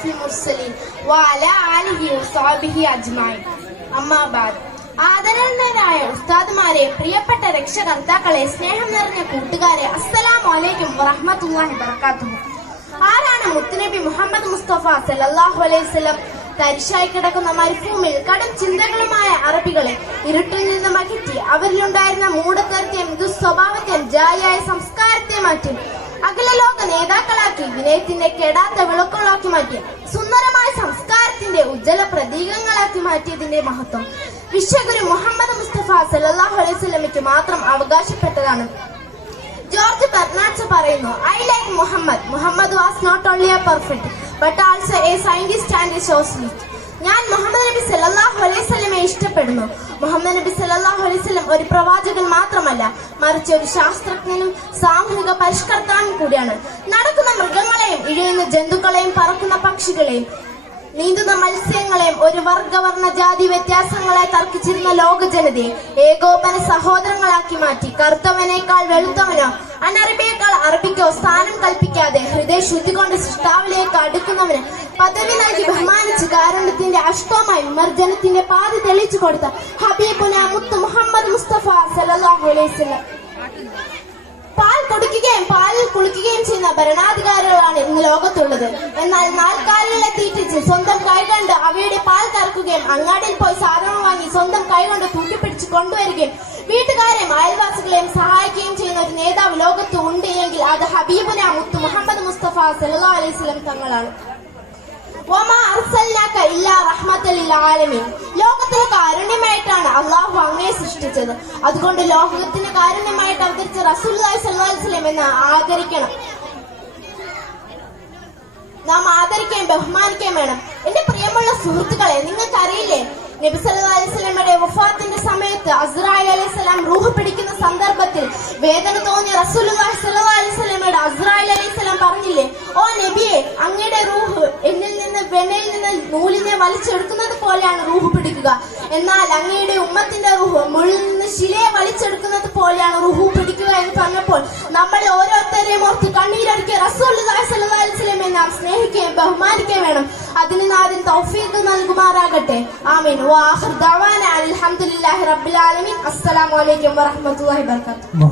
أشرف المرسلين وعلى آله وصحبه أجمعين أما بعد ആദരണീയരായ ഉസ്താദുമാരെ പ്രിയപ്പെട്ട രക്ഷകർത്താക്കളെ സ്നേഹം നിറഞ്ഞ കൂട്ടുകാരെ അസ്സലാമു അലൈക്കും വറഹ്മത്തുള്ളാഹി വബറകാതുഹു ആരാണ് മുത്തുനബി മുഹമ്മദ് മുസ്തഫ സല്ലല്ലാഹു അലൈഹി വസല്ലം തരിശായി കിടക്കുന്ന മരുഭൂമിയിൽ കടും ചിന്തകളുമായ അറബികളെ ഇരുട്ടിൽ നിന്ന് അകറ്റി അവരിലുണ്ടായിരുന്ന മൂഢത്തരത്തെയും ദുസ്വഭാവത്തെയും ജായായ സംസ്കാരത്തെ മാറ്റി അഖിലലോക നേതാക്കളാക്കി വിനയത്തിന്റെ കെടാത്ത വിളക്കുകളാക്കി മാറ്റി സുന്ദരമായ സംസ്കാരത്തിന്റെ ഉജ്ജ്വല പ്രതീകങ്ങളാക്കി മാറ്റിയതിന്റെ മഹത്വം. വിശ്വഗുരു മുഹമ്മദ് മുസ്തഫ സല്ലല്ലാഹു അലൈഹി മാത്രം അവകാശപ്പെട്ടതാണ്. ജോർജ് ബെർണാഡ്സ് പറയുന്നു I like Muhammad. Muhammad was not only a perfect but also a scientist and a socialist. ഞാൻ മുഹമ്മദ് നബി സല്ലല്ലാഹു അലൈഹി സ്വലമെ ഇഷ്ടപ്പെടുന്നു. മുഹമ്മദ് നബി സല്ലല്ലാഹു അലൈഹി സ്വലം ഒരു പ്രവാചകൻ മാത്രമല്ല. മറിച്ച് ഒരു ശാസ്ത്രജ്ഞനും സാമൂഹിക പരിഷ്കർത്താവും കൂടിയാണ്. നടക്കുന്ന മൃഗങ്ങളെയും ഇഴയുന്ന ജന്തുക്കളെയും പറക്കുന്ന പക്ഷികളെയും നീന്തുന്ന മത്സ്യങ്ങളെയും ഒരു വർഗവർണ ജാതി വ്യത്യാസങ്ങളെ തർക്കിച്ചിരുന്ന ലോക ജനതയെ ഏകോപന സഹോദരങ്ങളാക്കി മാറ്റി. കറുത്തവനേക്കാൾ വെളുത്തവനോ അനറബിയേക്കാൾ അറബിക്കോ സ്ഥാനം കൽപ്പിക്കാതെ ഹൃദയ ശുദ്ധി കൊണ്ട് സൃഷ്ടാവിലേക്ക് അടുക്കുന്നവന് പദവി നൽകി ബഹുമാനിച്ച് കാരുണ്യത്തിന്റെ അഷ്ടമായി വിമർജനത്തിന്റെ പാതി തെളിച്ചു കൊടുത്ത ഹബീബുന മുത്ത് മുഹമ്മദ് മുസ്തഫ സല്ലല്ലാഹു അലൈഹി പാൽ കൊടുക്കുകയും പാലിൽ കുളിക്കുകയും ചെയ്യുന്ന ഭരണാധികാരികളാണ് ഇന്ന് ലോകത്തുള്ളത്. എന്നാൽ നാൽക്കാലിലെ തീറ്റിച്ച് സ്വന്തം കൈകൊണ്ട് അവയുടെ പാൽ കറക്കുകയും അങ്ങാടിയിൽ പോയി സാധനം വാങ്ങി സ്വന്തം കൈകൊണ്ട് തൂക്കിപ്പിടിച്ച് കൊണ്ടുവരികയും വീട്ടുകാരെയും അയൽവാസികളെയും സഹായിക്കുകയും നേതാവ് ലോകത്ത് ഉണ്ട് എങ്കിൽ അത് ഹബീബുന മുത്ത് മുഹമ്മദ് മുസ്തഫ സല്ലല്ലാഹു അലൈഹി തങ്ങളാണ്. ലോകത്തിന് കാരുണ്യമായിട്ടാണ് അള്ളാഹു അങ്ങയെ സൃഷ്ടിച്ചത്. അതുകൊണ്ട് ലോകത്തിന് കാരുണ്യമായിട്ട് അവതരിച്ച വസല്ലം എന്ന് ആദരിക്കണം. നാം ആദരിക്കുകയും ബഹുമാനിക്കുകയും വേണം. എന്റെ പ്രിയമുള്ള സുഹൃത്തുക്കളെ നിങ്ങൾക്ക് അറിയില്ലേ വേദന തോന്നിയ വസല്ലമയുടെ അസ്രായിൽ അലൈഹി സ്വലാം പറഞ്ഞില്ലേ ഓ നബിയെ അങ്ങയുടെ റൂഹ് എന്നിൽ നിന്ന് വെണ്ണയിൽ നിന്ന് നൂലിനെ വലിച്ചെടുക്കുന്നത് പോലെയാണ് റൂഹ് പിടിക്കുക. എന്നാൽ അങ്ങയുടെ ഉമ്മത്തിന്റെ റൂഹ് മുള്ളിൽ നിന്ന് ശിലയെ വലിച്ചെടുക്കുന്നത് പോലെയാണ് റൂഹ് പിടിക്കുക എന്ന് പറഞ്ഞപ്പോൾ നമ്മൾ ഓരോരുത്തരെയും ഓർത്ത് അലൈഹി വസല്ലമയെ നാം സ്നേഹിക്കുകയും ബഹുമാനിക്കുകയും വേണം. അതിന് നാദിൻ തൗഫീഖ് നൽകുമാറാകട്ടെ. ആമീൻ. വാഹർ ദവാന അൽഹംദുലില്ലാഹി റബ്ബിൽ ആലമീൻ. അസ്സലാമു അലൈക്കും വറഹ്മത്തുള്ളാഹി വബറകാതുഹു.